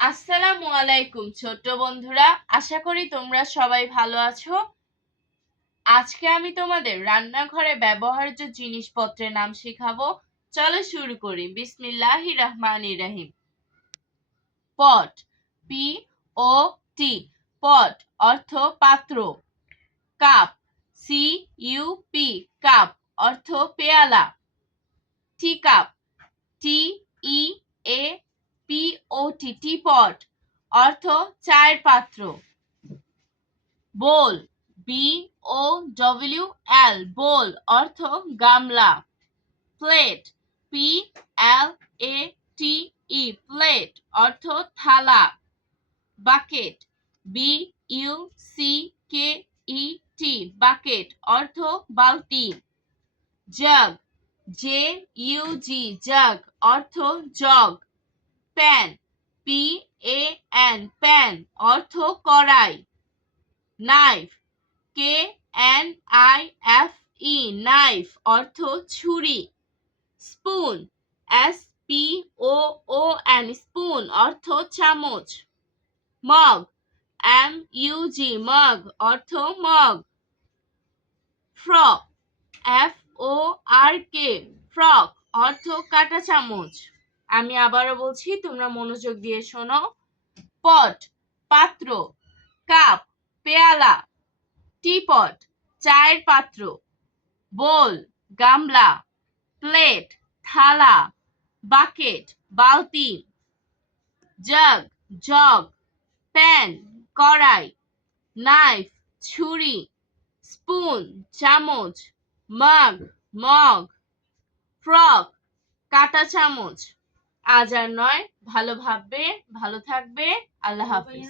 আসসালামু আলাইকুম ছোট্ট বন্ধুরা, আশা করি তোমরা সবাই ভালো আছো। আজকে আমি তোমাদের রান্নাঘরে ব্যবহার্য জিনিসপত্রের নাম শেখাবো। চলো শুরু করি। বিসমিল্লাহির রহমানির রহিম। পট, পি ও টি, পট অর্থ পাত্র। Cup, C U P, cup অর্থ পেয়ালা। Tea cup, T E A P O T, teapot অর্থ চায়ের পাত্র। বোল, বি ও ডব্লিউ এল, বোল অর্থ গামলা। Plate, P L A T E, plate অর্থ থালা। Bucket, B U C K E T, bucket অর্থ বালতি। Jug, J U G, jug অর্থ jug. Pan, P A N, pan অর্থ কড়াই। Knife, K N I F E, knife অর্থ ছুরি। Spoon, S P O O N, spoon অর্থ চামচ। Mug, M U G, mug অর্থ mug. Fork, F O R K, fork অর্থ কাঁটা চামচ। আমি আবারও বলছি, তোমরা মনোযোগ দিয়ে শোনো। পট পাত্র, কাপ পেয়ালা, টিপট চায়ের পাত্র, বোল গামলা, প্লেট থালা, বাকেট বালতি, জগ জগ, প্যান কড়াই, নাইফ ছুরি, স্পুন চামচ, মগ মগ, ফ্রক কাঁটা চামচ। আজ আর নয়, ভালো ভাববে, ভালো থাকবে। আল্লাহ হাফেজ।